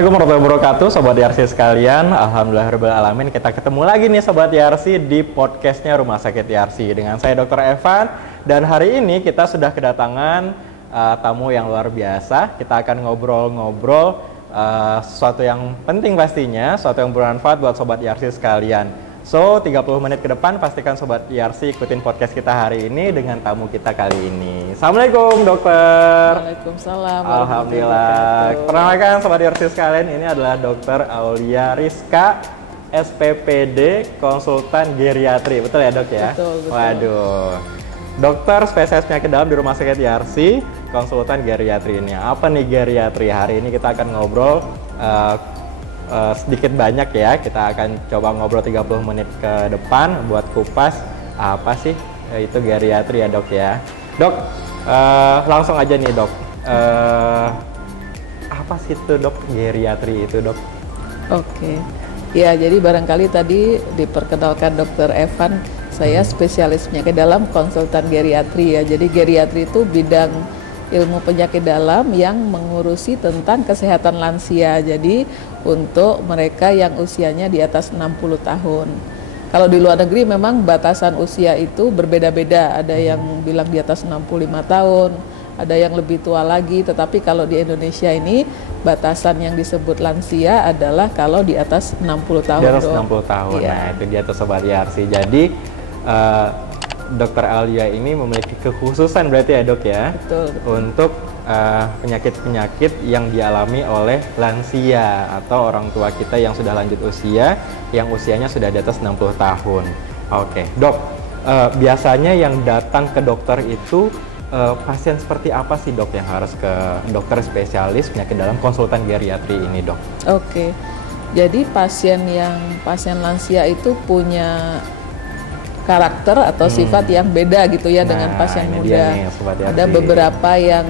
Assalamualaikum warahmatullahi wabarakatuh, Sobat Yarsi sekalian. Alhamdulillahirabbil alamin, kita ketemu lagi nih Sobat Yarsi di podcastnya Rumah Sakit Yarsi dengan saya Dr. Evan. Dan hari ini kita sudah kedatangan tamu yang luar biasa. Kita akan ngobrol-ngobrol sesuatu yang penting pastinya, sesuatu yang bermanfaat buat Sobat Yarsi sekalian. So, 30 menit ke depan pastikan Sobat Yarsi ikutin podcast kita hari ini dengan tamu kita kali ini. Assalamualaikum dokter. Waalaikumsalam. Alhamdulillah. Perkenalkan Sobat Yarsi sekalian, ini adalah Dokter Aulia Rizka, SPPD, konsultan geriatri. Betul ya dok ya? Betul. Waduh. Dokter spesialis penyakit dalam di Rumah Sakit Yarsi, konsultan geriatri ini. Apa nih geriatri? Hari ini kita akan ngobrol sedikit banyak ya, kita akan coba ngobrol 30 menit ke depan buat kupas apa sih itu geriatri ya dok ya. Dok, langsung aja nih dok, apa sih itu dok geriatri itu dok? Oke, ya jadi barangkali tadi diperkenalkan Dr. Evan, saya spesialis penyakit dalam, konsultan geriatri ya. Jadi geriatri itu bidang ilmu penyakit dalam yang mengurusi tentang kesehatan lansia. Jadi untuk mereka yang usianya di atas 60 tahun. Kalau di luar negeri memang batasan usia itu berbeda-beda. Ada yang bilang di atas 65 tahun, ada yang lebih tua lagi. Tetapi kalau di Indonesia ini batasan yang disebut lansia adalah kalau di atas 60 tahun. Di atas 60 tahun, ya. Nah itu dia tuh Sobat Yarsi. Jadi Dokter Aulia ini memiliki kekhususan berarti ya dok ya, betul. Untuk penyakit-penyakit yang dialami oleh lansia atau orang tua kita yang sudah lanjut usia, yang usianya sudah di atas 60 tahun. Oke, dok, biasanya yang datang ke dokter itu pasien seperti apa sih dok yang harus ke dokter spesialis penyakit dalam konsultan geriatri ini dok? Oke, jadi pasien lansia itu punya karakter atau sifat yang beda gitu ya dengan pasien muda. Ada beberapa yang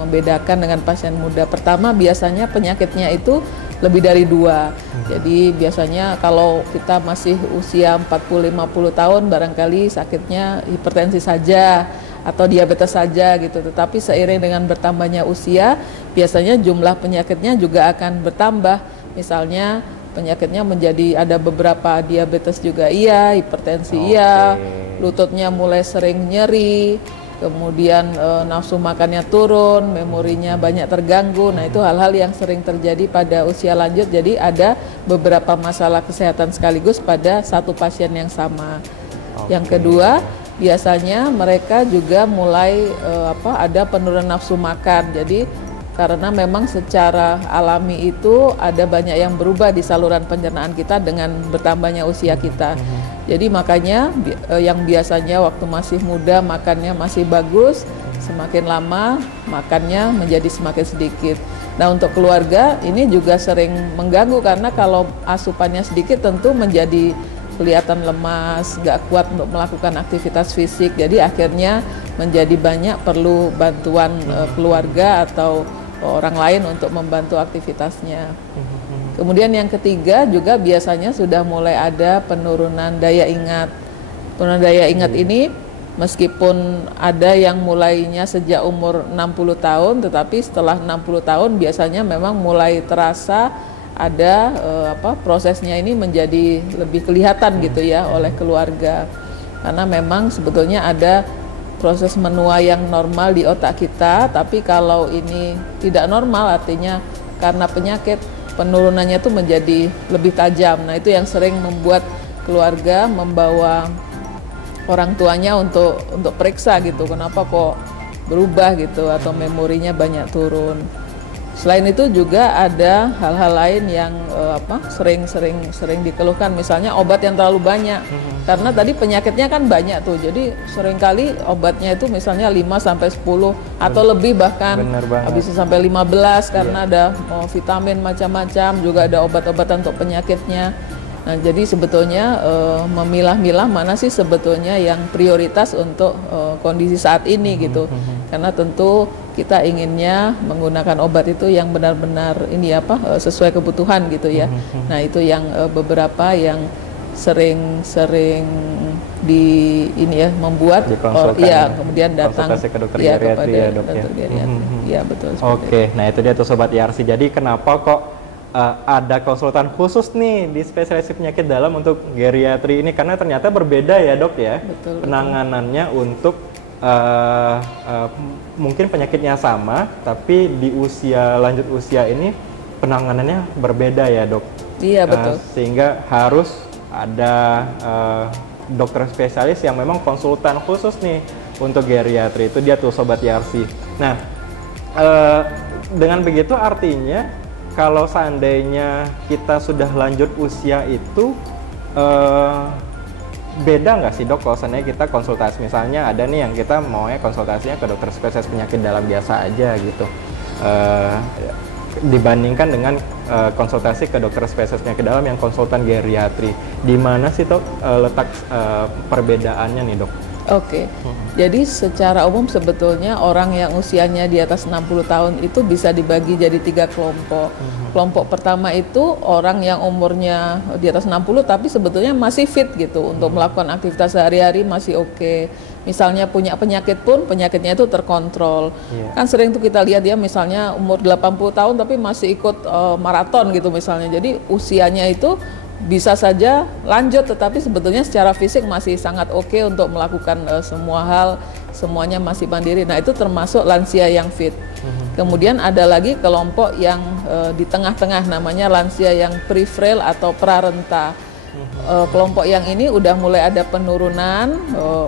membedakan dengan pasien muda. Pertama, biasanya penyakitnya itu lebih dari 2. Jadi biasanya kalau kita masih usia 40-50 tahun barangkali sakitnya hipertensi saja atau diabetes saja gitu. Tetapi seiring dengan bertambahnya usia, biasanya jumlah penyakitnya juga akan bertambah. Misalnya penyakitnya menjadi ada beberapa diabetes juga iya, hipertensi iya, lututnya mulai sering nyeri, kemudian nafsu makannya turun, memorinya banyak terganggu. Nah itu hal-hal yang sering terjadi pada usia lanjut. Jadi ada beberapa masalah kesehatan sekaligus pada satu pasien yang sama. Yang kedua, biasanya mereka juga mulai ada penurunan nafsu makan. Jadi karena memang secara alami itu ada banyak yang berubah di saluran pencernaan kita dengan bertambahnya usia kita. Jadi makanya yang biasanya waktu masih muda makannya masih bagus, semakin lama makannya menjadi semakin sedikit. Nah untuk keluarga ini juga sering mengganggu karena kalau asupannya sedikit tentu menjadi kelihatan lemas, nggak kuat untuk melakukan aktivitas fisik. Jadi akhirnya menjadi banyak perlu bantuan keluarga atau orang lain untuk membantu aktivitasnya. Kemudian yang ketiga juga biasanya sudah mulai ada penurunan daya ingat. Penurunan daya ingat ini meskipun ada yang mulainya sejak umur 60 tahun, tetapi setelah 60 tahun biasanya memang mulai terasa ada prosesnya ini menjadi lebih kelihatan gitu ya oleh keluarga. Karena memang sebetulnya ada proses menua yang normal di otak kita, tapi kalau ini tidak normal artinya karena penyakit penurunannya itu menjadi lebih tajam. Nah itu yang sering membuat keluarga membawa orang tuanya untuk periksa gitu, kenapa kok berubah gitu atau memorinya banyak turun. Selain itu juga ada hal-hal lain yang sering dikeluhkan, misalnya obat yang terlalu banyak. Karena tadi penyakitnya kan banyak tuh. Jadi seringkali obatnya itu misalnya 5 sampai 10 atau lebih bahkan bisa sampai 15 karena ada vitamin macam-macam, juga ada obat-obatan untuk penyakitnya. Nah, jadi sebetulnya memilah-milah mana sih sebetulnya yang prioritas untuk kondisi saat ini gitu. Karena tentu kita inginnya menggunakan obat itu yang benar-benar sesuai kebutuhan gitu ya. Nah, itu yang beberapa yang sering membuat kemudian datang ke dokter geriatri ya dok ya. Iya betul. Oke, nah itu dia tuh Sobat Yarsi. Jadi kenapa kok ada konsultan khusus nih di spesialisasi penyakit dalam untuk geriatri ini, karena ternyata berbeda ya dok ya. Betul, penanganannya untuk mungkin penyakitnya sama, tapi di lanjut usia ini penanganannya berbeda ya dok. Iya betul. Sehingga harus ada dokter spesialis yang memang konsultan khusus nih untuk geriatri, itu dia tuh Sobat Yarsi. Nah, dengan begitu artinya kalau seandainya kita sudah lanjut usia itu beda nggak sih dok kalau seandainya kita konsultasi, misalnya ada nih yang kita maunya konsultasinya ke dokter spesialis penyakit dalam biasa aja gitu, dibandingkan dengan konsultasi ke dokter spesialis penyakit dalam yang konsultan geriatri. Di mana sih dok letak perbedaannya nih dok? Oke, jadi secara umum sebetulnya orang yang usianya di atas 60 tahun itu bisa dibagi jadi 3 kelompok. Kelompok pertama itu orang yang umurnya di atas 60 tapi sebetulnya masih fit gitu untuk melakukan aktivitas sehari-hari, masih oke. Misalnya punya penyakit pun penyakitnya itu terkontrol. Kan sering tuh kita lihat ya, misalnya umur 80 tahun tapi masih ikut maraton gitu misalnya. Jadi usianya itu bisa saja lanjut, tetapi sebetulnya secara fisik masih sangat oke untuk melakukan semua hal, semuanya masih mandiri. Nah itu termasuk lansia yang fit. Kemudian ada lagi kelompok yang di tengah-tengah, namanya lansia yang pre-frail atau prarenta. Kelompok yang ini udah mulai ada penurunan,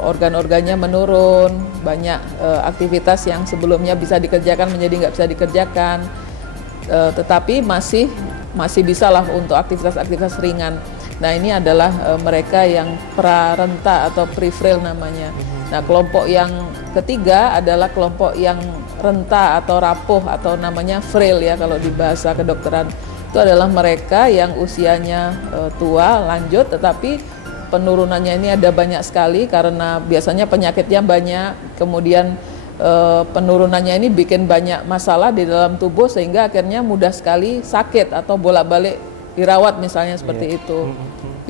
organ-organnya menurun, banyak aktivitas yang sebelumnya bisa dikerjakan menjadi nggak bisa dikerjakan, tetapi masih bisa lah untuk aktivitas-aktivitas ringan. Nah ini adalah mereka yang prarenta atau pre-frail namanya. Nah kelompok yang ketiga adalah kelompok yang renta atau rapuh atau namanya frail ya kalau di bahasa kedokteran. Itu adalah mereka yang usianya tua lanjut, tetapi penurunannya ini ada banyak sekali karena biasanya penyakitnya banyak, kemudian penurunannya ini bikin banyak masalah di dalam tubuh sehingga akhirnya mudah sekali sakit atau bolak-balik dirawat misalnya seperti itu.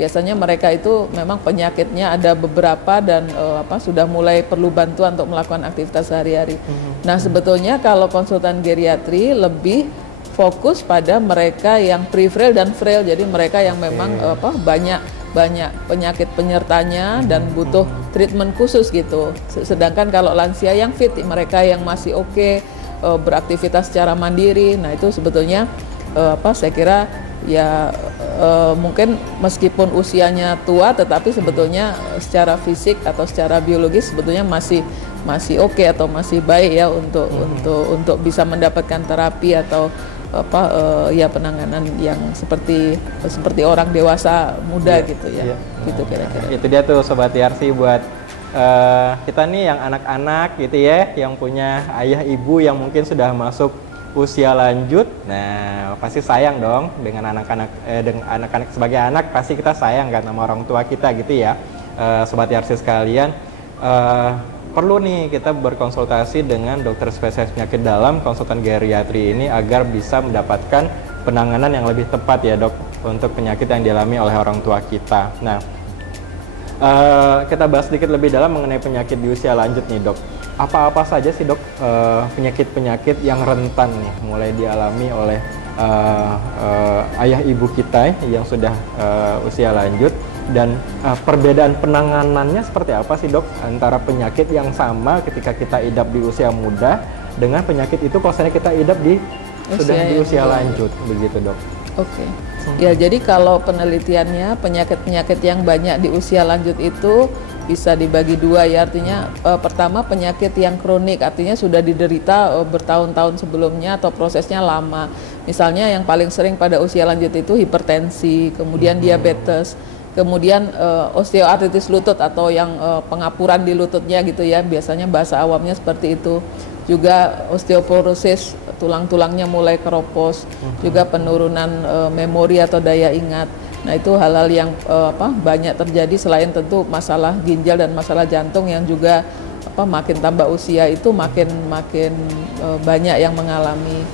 Biasanya mereka itu memang penyakitnya ada beberapa dan sudah mulai perlu bantuan untuk melakukan aktivitas sehari-hari. Nah sebetulnya kalau konsultan geriatri lebih fokus pada mereka yang pre-frail dan frail, jadi mereka yang memang banyak penyakit penyertanya dan butuh treatment khusus gitu. Sedangkan kalau lansia yang fit, mereka yang masih oke, beraktivitas secara mandiri. Nah itu sebetulnya saya kira ya mungkin meskipun usianya tua, tetapi sebetulnya secara fisik atau secara biologis sebetulnya masih oke atau masih baik ya untuk bisa mendapatkan terapi atau ya penanganan yang seperti orang dewasa muda gitu ya. Gitu kira-kira. Itu dia tuh Sobat Yarsi buat kita nih yang anak-anak gitu ya, yang punya ayah ibu yang mungkin sudah masuk usia lanjut. Nah, pasti sayang dong dengan anak-anak sebagai anak pasti kita sayang kan sama orang tua kita gitu ya. Sobat Yarsi sekalian, perlu nih kita berkonsultasi dengan dokter spesialis penyakit dalam, konsultan geriatri ini agar bisa mendapatkan penanganan yang lebih tepat ya dok untuk penyakit yang dialami oleh orang tua kita. Nah, kita bahas sedikit lebih dalam mengenai penyakit di usia lanjut nih dok. Apa-apa saja sih dok penyakit-penyakit yang rentan nih mulai dialami oleh ayah ibu kita yang sudah usia lanjut, dan perbedaan penanganannya seperti apa sih dok antara penyakit yang sama ketika kita idap di usia muda dengan penyakit itu kalau kita idap di usia lanjut begitu dok? Oke. Ya jadi kalau penelitiannya penyakit-penyakit yang banyak di usia lanjut itu bisa dibagi dua ya, artinya pertama penyakit yang kronik, artinya sudah diderita bertahun-tahun sebelumnya atau prosesnya lama. Misalnya yang paling sering pada usia lanjut itu hipertensi, kemudian diabetes, kemudian osteoartritis lutut atau yang pengapuran di lututnya gitu ya, biasanya bahasa awamnya seperti itu. Juga osteoporosis, tulang-tulangnya mulai keropos, juga penurunan memori atau daya ingat. Nah itu hal-hal yang banyak terjadi selain tentu masalah ginjal dan masalah jantung yang juga makin tambah usia itu makin banyak yang mengalami.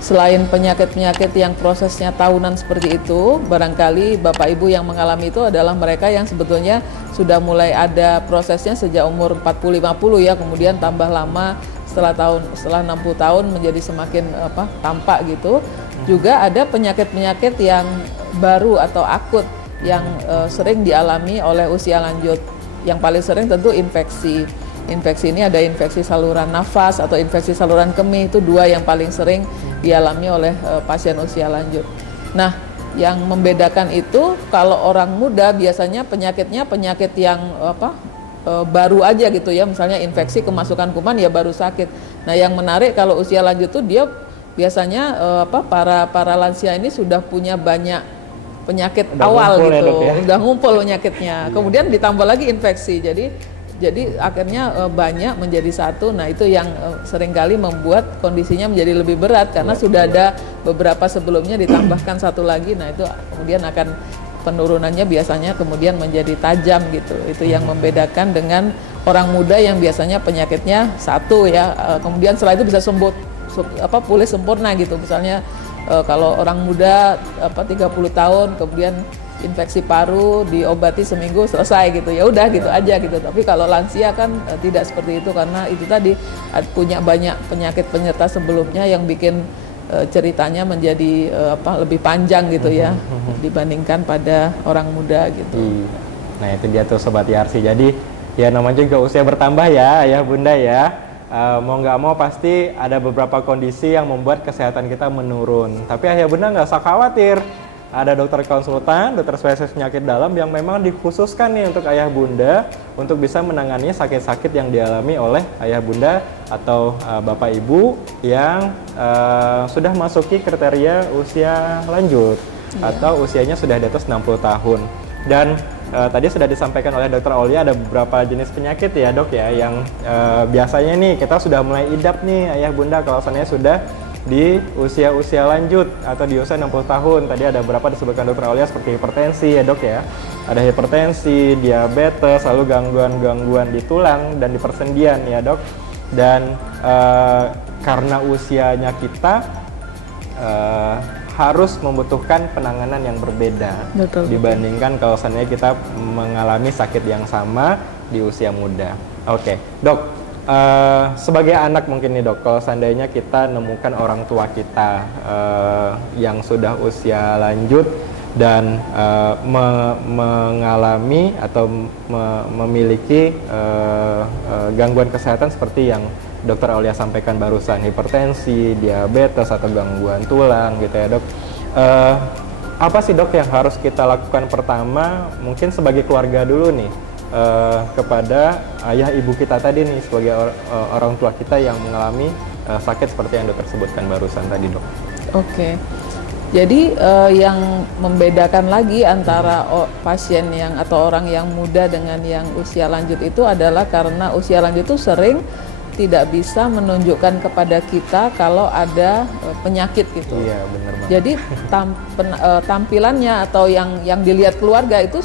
Selain penyakit-penyakit yang prosesnya tahunan seperti itu, barangkali Bapak Ibu yang mengalami itu adalah mereka yang sebetulnya sudah mulai ada prosesnya sejak umur 40-50 ya, kemudian tambah lama setelah 60 tahun menjadi semakin tampak gitu. Juga ada penyakit-penyakit yang baru atau akut yang sering dialami oleh usia lanjut. Yang paling sering tentu infeksi. Infeksi ini ada infeksi saluran nafas atau infeksi saluran kemih, itu dua yang paling sering dialami oleh pasien usia lanjut. Nah, yang membedakan itu kalau orang muda biasanya penyakitnya penyakit yang baru aja gitu ya, misalnya infeksi kemasukan kuman ya baru sakit. Nah, yang menarik kalau usia lanjut tuh dia biasanya para lansia ini sudah punya banyak penyakit udah awal gitu, ya, udah ngumpul penyakitnya. Kemudian ditambah lagi infeksi. Jadi akhirnya banyak menjadi satu. Nah, itu yang seringkali membuat kondisinya menjadi lebih berat karena sudah ada beberapa sebelumnya ditambahkan satu lagi. Nah, itu kemudian akan penurunannya biasanya kemudian menjadi tajam gitu. Itu yang membedakan dengan orang muda yang biasanya penyakitnya satu ya, kemudian setelah itu bisa sembuh pulih sempurna gitu. Misalnya kalau orang muda 30 tahun kemudian infeksi paru diobati seminggu selesai gitu, ya udah gitu aja gitu. Tapi kalau lansia kan tidak seperti itu karena itu tadi punya banyak penyakit penyerta sebelumnya yang bikin ceritanya menjadi lebih panjang gitu ya dibandingkan pada orang muda gitu. Nah, itu dia tuh Sobat Yarsi. Jadi ya namanya juga usia bertambah ya Ayah Bunda ya. Mau nggak mau pasti ada beberapa kondisi yang membuat kesehatan kita menurun. Tapi Ayah Bunda nggak usah khawatir. Ada dokter konsultan, dokter spesialis penyakit dalam yang memang dikhususkan nih untuk Ayah Bunda untuk bisa menangani sakit-sakit yang dialami oleh Ayah Bunda atau Bapak Ibu yang sudah masuki kriteria usia lanjut atau usianya sudah di atas 60 tahun. Dan tadi sudah disampaikan oleh Dokter Aulia ada beberapa jenis penyakit ya Dok ya yang biasanya nih kita sudah mulai idap nih Ayah Bunda kalau seandainya sudah di usia-usia lanjut atau di usia 60 tahun. Tadi ada beberapa disebutkan Dokter Aulia seperti hipertensi ya Dok ya. Ada hipertensi, diabetes, lalu gangguan-gangguan di tulang dan di persendian ya Dok. Dan karena usianya kita harus membutuhkan penanganan yang berbeda dibandingkan kalau seandainya kita mengalami sakit yang sama di usia muda. Oke, Dok. Sebagai anak mungkin nih Dok, kalau seandainya kita nemukan orang tua kita yang sudah usia lanjut dan mengalami atau memiliki gangguan kesehatan seperti yang Dokter Aulia sampaikan barusan, hipertensi, diabetes atau gangguan tulang gitu ya Dok. Apa sih Dok yang harus kita lakukan pertama mungkin sebagai keluarga dulu nih kepada ayah ibu kita tadi nih sebagai orang tua kita yang mengalami sakit seperti yang Dokter sebutkan barusan tadi Dok. Oke. Jadi yang membedakan lagi antara pasien yang atau orang yang muda dengan yang usia lanjut itu adalah karena usia lanjut itu sering tidak bisa menunjukkan kepada kita kalau ada penyakit gitu. Iya, benar banget. Jadi tampilannya atau yang dilihat keluarga itu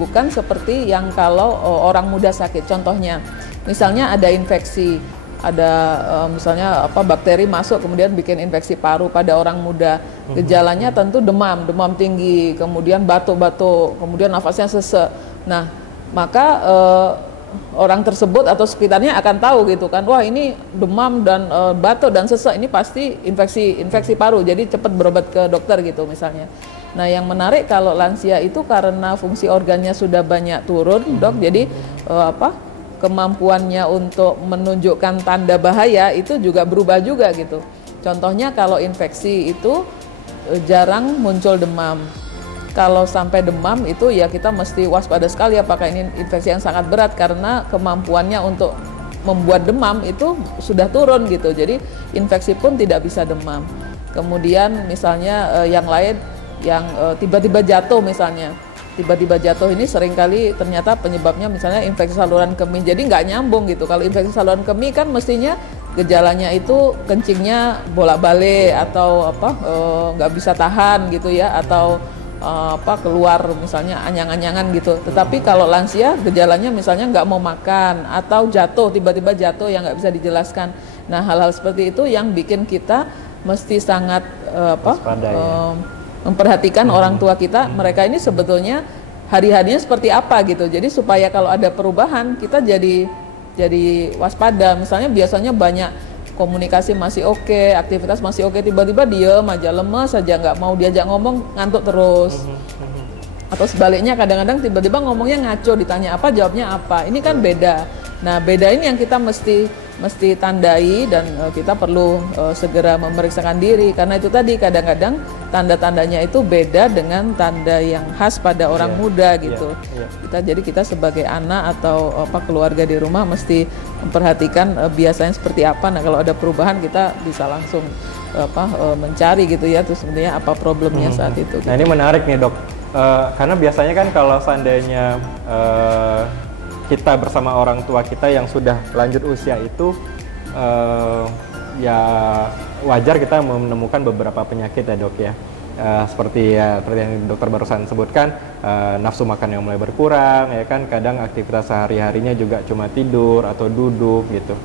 bukan seperti yang kalau orang muda sakit. Contohnya, misalnya ada infeksi, ada misalnya bakteri masuk kemudian bikin infeksi paru pada orang muda. Gejalanya tentu demam tinggi, kemudian batuk-batuk, kemudian nafasnya sesek. Nah, maka orang tersebut atau sekitarnya akan tahu gitu kan, wah ini demam dan batuk dan sesek, ini pasti infeksi paru, jadi cepat berobat ke dokter gitu misalnya. Nah, yang menarik kalau lansia itu karena fungsi organnya sudah banyak turun Dok, jadi kemampuannya untuk menunjukkan tanda bahaya itu juga berubah juga gitu. Contohnya kalau infeksi itu jarang muncul demam. Kalau sampai demam itu ya kita mesti waspada sekali apakah ini infeksi yang sangat berat karena kemampuannya untuk membuat demam itu sudah turun gitu. Jadi infeksi pun tidak bisa demam. Kemudian misalnya yang lain yang tiba-tiba jatuh misalnya. Tiba-tiba jatuh ini seringkali ternyata penyebabnya misalnya infeksi saluran kemih. Jadi nggak nyambung gitu. Kalau infeksi saluran kemih kan mestinya gejalanya itu kencingnya bolak-balik atau nggak bisa tahan gitu ya, atau keluar misalnya anyang-anyangan gitu. Tetapi kalau lansia gejalanya misalnya nggak mau makan atau jatuh, tiba-tiba jatuh yang nggak bisa dijelaskan. Nah, hal-hal seperti itu yang bikin kita mesti sangat memperhatikan orang tua kita. Mereka ini sebetulnya hari-harinya seperti apa gitu. Jadi supaya kalau ada perubahan kita jadi jadi waspada. Misalnya biasanya banyak komunikasi masih oke, aktivitas masih oke, tiba-tiba diem aja, lemes aja, nggak mau diajak ngomong, ngantuk terus. Atau sebaliknya kadang-kadang tiba-tiba ngomongnya ngaco, ditanya apa jawabnya apa. Ini kan beda. Nah, beda ini yang kita mesti tandai, dan kita perlu segera memeriksakan diri, karena itu tadi kadang-kadang tanda-tandanya itu beda dengan tanda yang khas pada orang muda gitu. Kita sebagai anak atau keluarga di rumah mesti memperhatikan biasanya seperti apa. Nah, kalau ada perubahan kita bisa langsung mencari gitu ya, terus sebenarnya apa problemnya saat itu. Nah, ini menarik nih, Dok. Karena biasanya kan kalau seandainya kita bersama orang tua kita yang sudah lanjut usia itu, ya wajar kita menemukan beberapa penyakit ya, Dok ya. Seperti yang dokter barusan sebutkan, nafsu makan yang mulai berkurang, ya kan, kadang aktivitas sehari-harinya juga cuma tidur atau duduk gitu.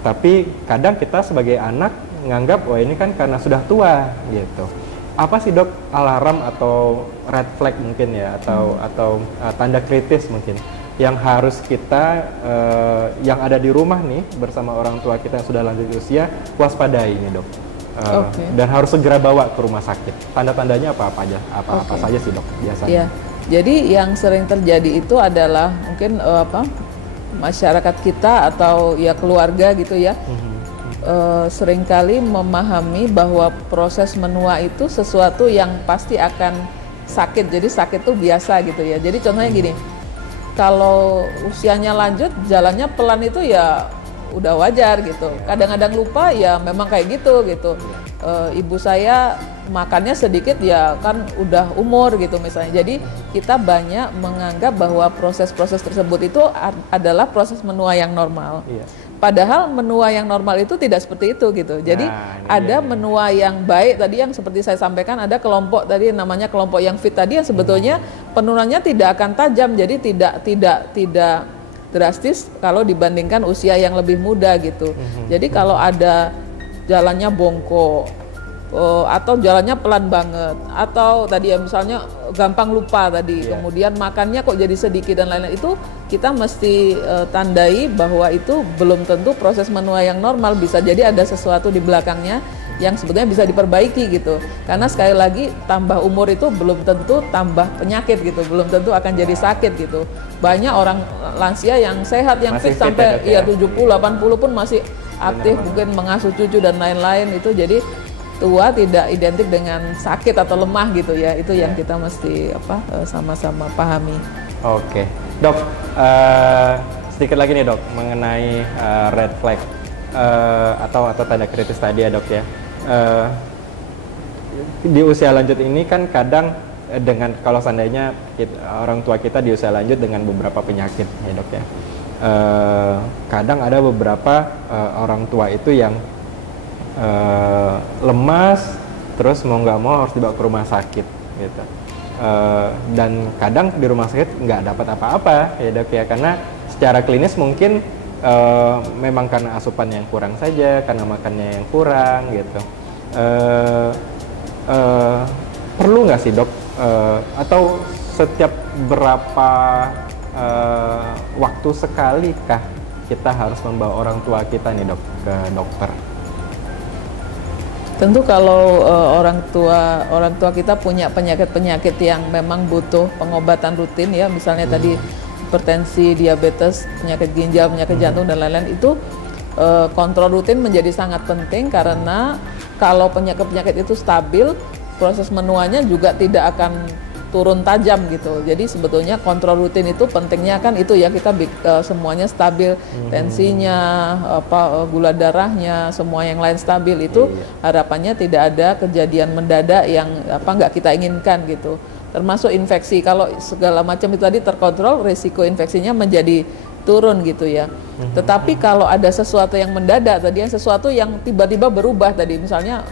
Tapi kadang kita sebagai anak nganggap, wah ini kan karena sudah tua gitu. Apa sih, Dok, alarm atau red flag mungkin ya, atau tanda kritis mungkin yang harus kita yang ada di rumah nih bersama orang tua kita yang sudah lanjut usia waspadai nih, Dok? Dan harus segera bawa ke rumah sakit. Tanda-tandanya apa aja? Apa saja sih, Dok, biasanya? Ya, jadi yang sering terjadi itu adalah mungkin masyarakat kita atau ya keluarga gitu ya. Seringkali memahami bahwa proses menua itu sesuatu yang pasti akan sakit, jadi sakit itu biasa gitu ya. Jadi contohnya gini, kalau usianya lanjut jalannya pelan itu ya udah wajar gitu. Kadang-kadang lupa ya memang kayak gitu. Ibu saya makannya sedikit ya kan udah umur gitu misalnya. Jadi kita banyak menganggap bahwa proses-proses tersebut itu adalah proses menua yang normal. Padahal menua yang normal itu tidak seperti itu gitu. Jadi ada menua yang baik tadi yang seperti saya sampaikan, ada kelompok tadi namanya kelompok yang fit tadi yang sebetulnya penurunannya tidak akan tajam, jadi tidak drastis kalau dibandingkan usia yang lebih muda gitu. Jadi kalau ada jalannya bongkok atau jalannya pelan banget, atau tadi ya misalnya gampang lupa tadi, kemudian makannya kok jadi sedikit dan lain-lain, itu kita mesti tandai bahwa itu belum tentu proses menua yang normal, bisa jadi ada sesuatu di belakangnya yang sebetulnya bisa diperbaiki gitu. Karena sekali lagi tambah umur itu belum tentu tambah penyakit gitu, belum tentu akan jadi sakit gitu. Banyak orang lansia yang sehat, yang fit sampai 70, 80 pun masih aktif, mungkin mengasuh cucu dan lain-lain itu. Jadi tua tidak identik dengan sakit atau lemah gitu ya, itu yang kita mesti sama-sama pahami. Oke, Dok, sedikit lagi nih, Dok, mengenai red flag atau tanda kritis tadi ya, Dok ya. Di usia lanjut ini kan kadang dengan kalau seandainya orang tua kita di usia lanjut dengan beberapa penyakit ya, Dok ya. Kadang ada beberapa orang tua itu yang lemas, terus mau nggak mau harus dibawa ke rumah sakit gitu. Dan kadang di rumah sakit nggak dapat apa-apa ya, Dok ya, karena secara klinis mungkin memang karena asupan yang kurang saja, karena makannya yang kurang gitu. Perlu nggak sih, Dok, atau setiap berapa waktu sekali kah kita harus membawa orang tua kita nih, Dok, ke dokter? Tentu kalau orang tua kita punya penyakit-penyakit yang memang butuh pengobatan rutin ya, misalnya tadi hipertensi, diabetes, penyakit ginjal, penyakit jantung dan lain-lain, itu kontrol rutin menjadi sangat penting, karena kalau penyakit-penyakit itu stabil, proses menuanya juga tidak akan turun tajam gitu. Jadi sebetulnya kontrol rutin itu pentingnya kan itu ya, kita semuanya stabil, tensinya, gula darahnya, semua yang lain stabil, itu harapannya tidak ada kejadian mendadak yang nggak kita inginkan gitu. Termasuk infeksi, kalau segala macam itu tadi terkontrol, risiko infeksinya menjadi turun gitu ya. Tetapi kalau ada sesuatu yang mendadak tadi, sesuatu yang tiba-tiba berubah tadi, misalnya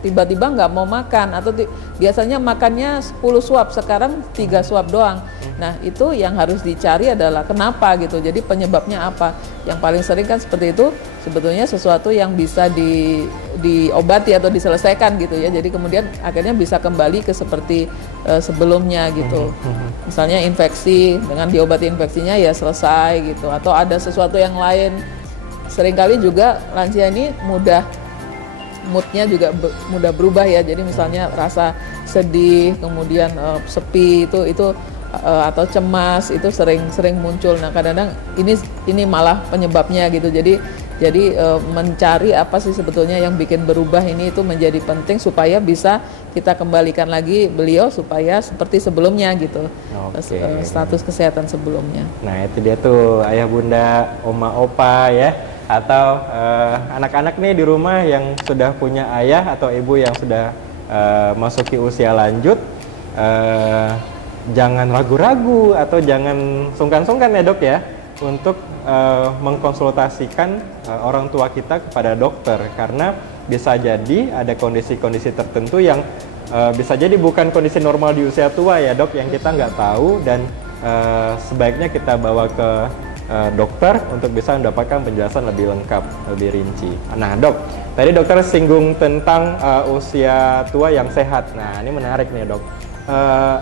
tiba-tiba nggak mau makan, atau biasanya makannya 10 suap, sekarang 3 suap doang. Nah, itu yang harus dicari adalah kenapa gitu. Jadi penyebabnya apa? Yang paling sering kan seperti itu, sebetulnya sesuatu yang bisa diobati atau diselesaikan gitu ya. Jadi kemudian akhirnya bisa kembali ke seperti sebelumnya gitu. Misalnya infeksi, dengan diobati infeksinya ya selesai gitu. Atau ada sesuatu yang lain. Seringkali juga lansia ini moodnya juga mudah berubah ya. Jadi misalnya rasa sedih, kemudian sepi itu atau cemas itu sering muncul. Nah kadang-kadang ini malah penyebabnya gitu. Jadi mencari apa sih sebetulnya yang bikin berubah ini itu menjadi penting supaya bisa kita kembalikan lagi beliau supaya seperti sebelumnya gitu. Status kesehatan sebelumnya. Nah itu dia tuh ayah bunda, oma opa ya, atau anak-anak nih di rumah yang sudah punya ayah atau ibu yang sudah masuki usia lanjut. Jangan ragu-ragu atau jangan sungkan-sungkan ya dok ya untuk mengkonsultasikan orang tua kita kepada dokter, karena bisa jadi ada kondisi-kondisi tertentu yang bisa jadi bukan kondisi normal di usia tua ya dok, yang kita nggak tahu, dan sebaiknya kita bawa ke dokter untuk bisa mendapatkan penjelasan lebih lengkap, lebih rinci. Nah dok, tadi dokter singgung tentang usia tua yang sehat. Nah ini menarik nih dok.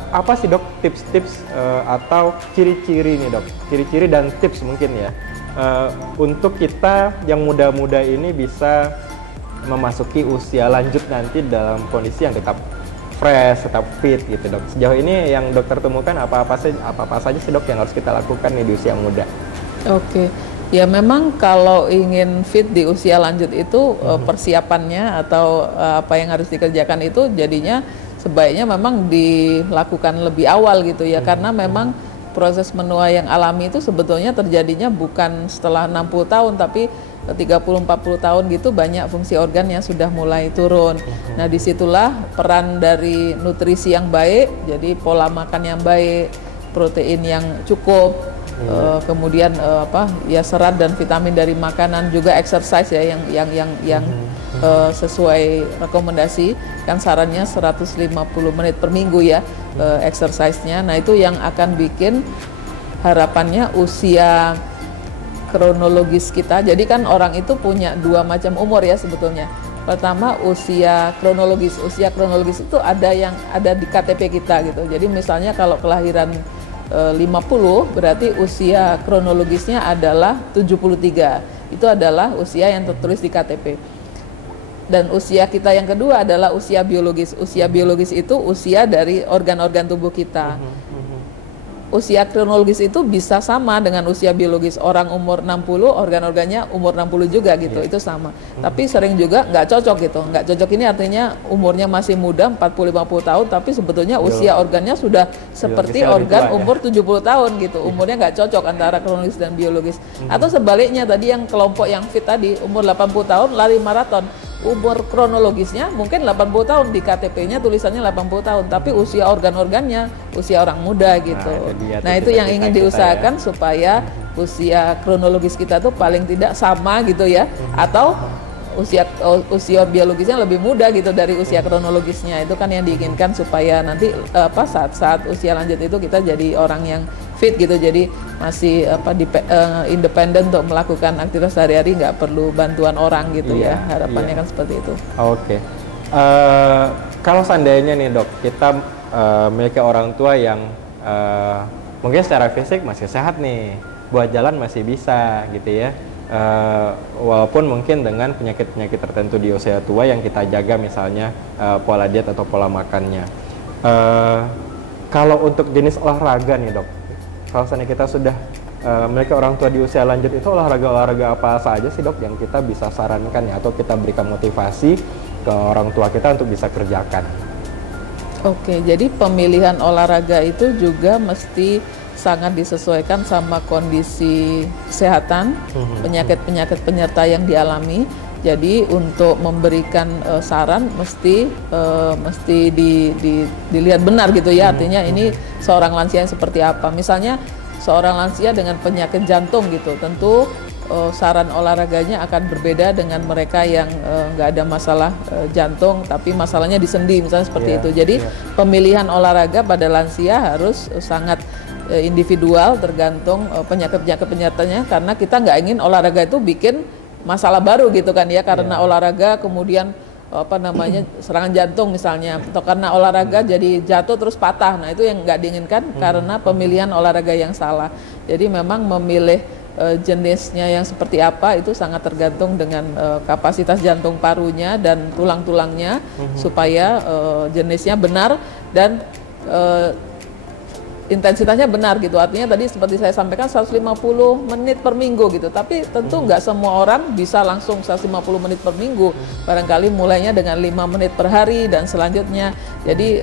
Apa sih dok tips-tips atau ciri-ciri nih dok, ciri-ciri dan tips mungkin ya untuk kita yang muda-muda ini bisa memasuki usia lanjut nanti dalam kondisi yang tetap fresh, tetap fit gitu dok. Sejauh ini yang dokter temukan apa-apa saja sih dok yang harus kita lakukan nih di usia muda? Oke. Ya memang kalau ingin fit di usia lanjut itu persiapannya atau apa yang harus dikerjakan itu jadinya sebaiknya memang dilakukan lebih awal gitu ya, karena memang proses menua yang alami itu sebetulnya terjadinya bukan setelah 60 tahun tapi 30-40 tahun gitu, banyak fungsi organ yang sudah mulai turun. Nah disitulah peran dari nutrisi yang baik, jadi pola makan yang baik, protein yang cukup, kemudian serat dan vitamin dari makanan, juga exercise ya yang sesuai rekomendasi kan sarannya 150 menit per minggu ya exercise-nya. Nah itu yang akan bikin harapannya usia kronologis kita. Jadi kan orang itu punya dua macam umur ya sebetulnya. Pertama usia kronologis. Usia kronologis itu ada yang ada di KTP kita gitu. Jadi misalnya kalau kelahiran 50 berarti usia kronologisnya adalah 73. Itu adalah usia yang tertulis di KTP. Dan usia kita yang kedua adalah usia biologis. Usia biologis itu usia dari organ-organ tubuh kita. Usia kronologis itu bisa sama dengan usia biologis. Orang umur 60, organ-organnya umur 60 juga gitu, itu sama. Tapi sering juga nggak cocok gitu. Nggak cocok ini artinya umurnya masih muda, 40-50 tahun, tapi sebetulnya usia organnya sudah seperti organ umur 70 tahun gitu. Umurnya nggak cocok antara kronologis dan biologis. Atau sebaliknya tadi yang kelompok yang fit tadi, umur 80 tahun lari maraton. Umur kronologisnya mungkin 80 tahun, di KTP-nya tulisannya 80 tahun, tapi usia organ-organnya usia orang muda gitu. Nah itu yang ingin diusahakan ya, supaya usia kronologis kita tuh paling tidak sama gitu ya, atau usia biologisnya lebih muda gitu dari usia kronologisnya. Itu kan yang diinginkan supaya nanti saat usia lanjut itu kita jadi orang yang fit gitu, jadi masih independen untuk melakukan aktivitas sehari-hari, nggak perlu bantuan orang gitu ya. Harapannya kan seperti itu. Oke. Kalau seandainya nih dok, kita memiliki orang tua yang mungkin secara fisik masih sehat nih, buat jalan masih bisa gitu ya, walaupun mungkin dengan penyakit-penyakit tertentu di usia tua yang kita jaga, misalnya pola diet atau pola makannya. Kalau untuk jenis olahraga nih dok, kalau seandainya kita sudah memiliki orang tua di usia lanjut, itu olahraga apa saja sih dok yang kita bisa sarankan ya, atau kita berikan motivasi ke orang tua kita untuk bisa kerjakan? Oke, jadi pemilihan olahraga itu juga mesti sangat disesuaikan sama kondisi kesehatan, penyakit-penyakit penyerta yang dialami. Jadi untuk memberikan saran mesti dilihat benar gitu ya, artinya ini seorang lansia yang seperti apa. Misalnya seorang lansia dengan penyakit jantung gitu, tentu saran olahraganya akan berbeda dengan mereka yang nggak ada masalah jantung tapi masalahnya di sendi misalnya seperti itu. Jadi pemilihan olahraga pada lansia harus sangat individual, tergantung penyakit-penyakit penyertanya, karena kita nggak ingin olahraga itu bikin masalah baru gitu kan ya, karena olahraga kemudian serangan jantung misalnya, atau karena olahraga jadi jatuh terus patah. Nah itu yang nggak diinginkan karena pemilihan olahraga yang salah. Jadi memang memilih jenisnya yang seperti apa itu sangat tergantung dengan kapasitas jantung parunya dan tulang-tulangnya, supaya jenisnya benar dan intensitasnya benar gitu. Artinya tadi seperti saya sampaikan 150 menit per minggu gitu. Tapi tentu nggak semua orang bisa langsung 150 menit per minggu. Barangkali mulainya dengan 5 menit per hari dan selanjutnya. Jadi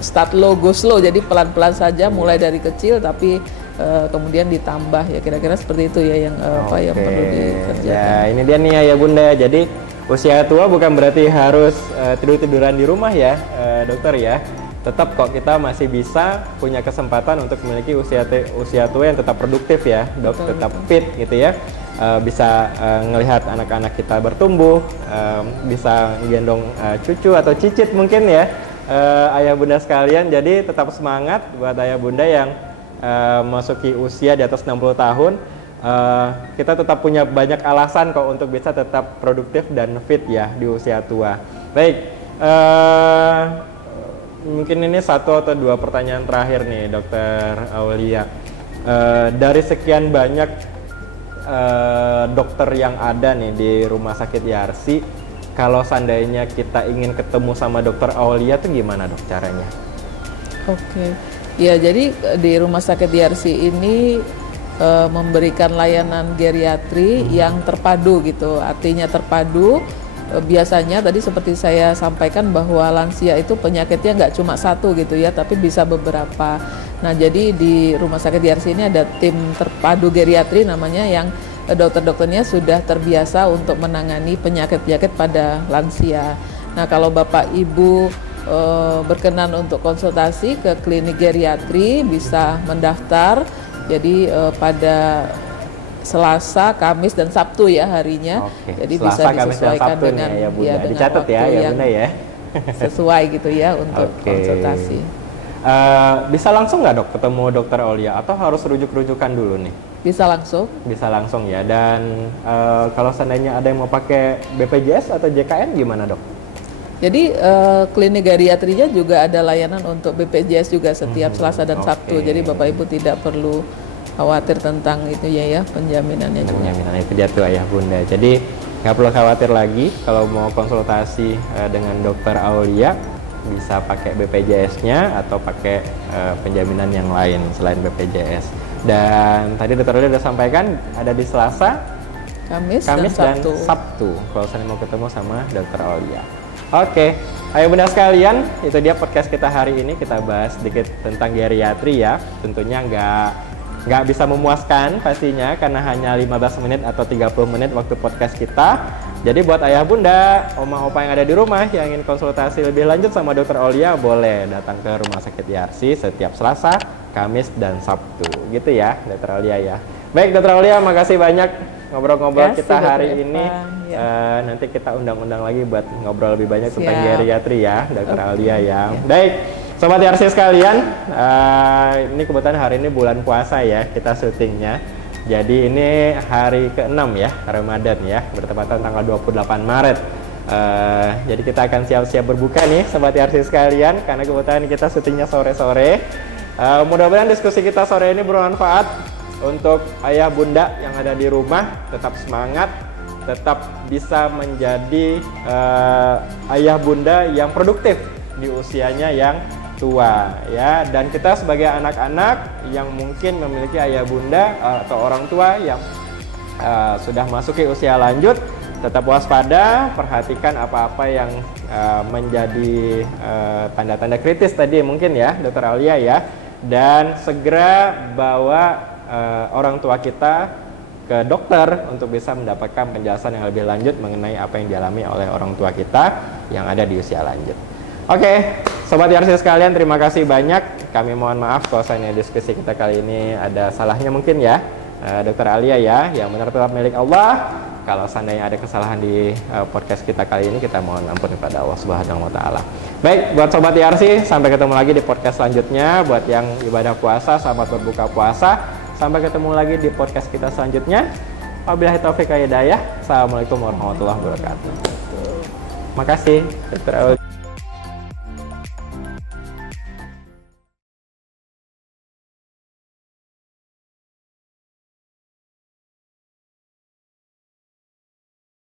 start low go slow. Jadi pelan-pelan saja, mulai dari kecil tapi kemudian ditambah ya, kira-kira seperti itu ya yang yang perlu dikerjakan. Ya, ini dia nih ya Bunda. Jadi usia tua bukan berarti harus tidur-tiduran di rumah ya, dokter ya. Tetap kok kita masih bisa punya kesempatan untuk memiliki usia tua yang tetap produktif ya, dok. Betul, tetap fit gitu ya. Bisa ngelihat anak-anak kita bertumbuh, bisa gendong cucu atau cicit mungkin ya, ayah bunda sekalian. Jadi tetap semangat buat ayah bunda yang masuki usia di atas 60 tahun. Kita tetap punya banyak alasan kok untuk bisa tetap produktif dan fit ya di usia tua. Baik, mungkin ini 1 atau 2 pertanyaan terakhir nih Dokter Aulia. Dari sekian banyak dokter yang ada nih di Rumah Sakit Yarsi, kalau seandainya kita ingin ketemu sama Dokter Aulia tuh gimana dok caranya? Oke, ya jadi di Rumah Sakit Yarsi ini memberikan layanan geriatri yang terpadu gitu. Artinya terpadu. Biasanya tadi seperti saya sampaikan bahwa lansia itu penyakitnya nggak cuma satu gitu ya, tapi bisa beberapa. Nah jadi di Rumah Sakit Yarsi ini ada tim terpadu geriatri namanya, yang dokter-dokternya sudah terbiasa untuk menangani penyakit-penyakit pada lansia. Nah kalau Bapak Ibu berkenan untuk konsultasi ke klinik geriatri bisa mendaftar. Jadi pada Selasa, Kamis, dan Sabtu ya harinya. Jadi Selasa, bisa disesuaikan dengan ya, Bunda. dengan dicatat waktu ya yang Bunda ya. sesuai gitu ya untuk konsultasi. Bisa langsung nggak dok ketemu Dokter Aulia atau harus rujuk-rujukan dulu nih? Bisa langsung. Bisa langsung ya. Dan kalau seandainya ada yang mau pakai BPJS atau JKN gimana dok? Jadi klinik geriatrinya juga ada layanan untuk BPJS juga setiap Selasa dan Sabtu. Jadi Bapak Ibu tidak perlu khawatir tentang itu ya penjaminannya juga. Penjaminan itu dia tuh ayah bunda. Jadi nggak perlu khawatir lagi kalau mau konsultasi dengan Dokter Aulia, bisa pakai BPJS-nya atau pakai penjaminan yang lain selain BPJS. Dan tadi Dokter Aulia sudah sampaikan ada di Selasa, Kamis dan Sabtu. Kalau saya mau ketemu sama Dokter Aulia. Oke, ayo bunda sekalian, itu dia podcast kita hari ini. Kita bahas sedikit tentang geriatri ya. Tentunya nggak bisa memuaskan pastinya, karena hanya 15 menit atau 30 menit waktu podcast kita. Jadi buat ayah bunda, oma opa yang ada di rumah yang ingin konsultasi lebih lanjut sama Dokter Aulia, boleh datang ke Rumah Sakit Yarsi setiap Selasa, Kamis, dan Sabtu. Gitu ya Dokter Aulia ya. Baik Dokter Aulia, makasih banyak ngobrol-ngobrol kita hari ini. Nanti kita undang-undang lagi buat ngobrol lebih banyak tentang geriatri ya Dokter Aulia ya. Baik Sobat Yarsi sekalian, ini kebetulan hari ini bulan puasa ya, kita syutingnya. Jadi ini hari ke-6 ya, Ramadan ya, bertepatan tanggal 28 Maret. Jadi kita akan siap-siap berbuka nih Sobat Yarsi sekalian, karena kebetulan kita syutingnya sore-sore. Mudah-mudahan diskusi kita sore ini bermanfaat untuk ayah bunda yang ada di rumah. Tetap semangat, tetap bisa menjadi ayah bunda yang produktif di usianya yang tua ya. Dan kita sebagai anak-anak yang mungkin memiliki ayah bunda atau orang tua yang sudah masuki usia lanjut, tetap waspada, perhatikan apa-apa yang menjadi tanda-tanda kritis tadi mungkin ya Dokter Aulia ya, dan segera bawa orang tua kita ke dokter untuk bisa mendapatkan penjelasan yang lebih lanjut mengenai apa yang dialami oleh orang tua kita yang ada di usia lanjut. Oke, Sobat Yarsi sekalian, terima kasih banyak. Kami mohon maaf kalau seandainya diskusi kita kali ini ada salahnya mungkin ya, Dokter Aulia ya, yang benar tetap milik Allah. Kalau seandainya ada kesalahan di podcast kita kali ini, kita mohon ampun kepada Allah Subhanahu wa Ta'ala. Baik, buat Sobat Yarsi, sampai ketemu lagi di podcast selanjutnya. Buat yang ibadah puasa, selamat berbuka puasa. Sampai ketemu lagi di podcast kita selanjutnya. Wabillahi taufiq wal hidayah. Assalamualaikum warahmatullahi wabarakatuh. Makasih, Dr. Aul.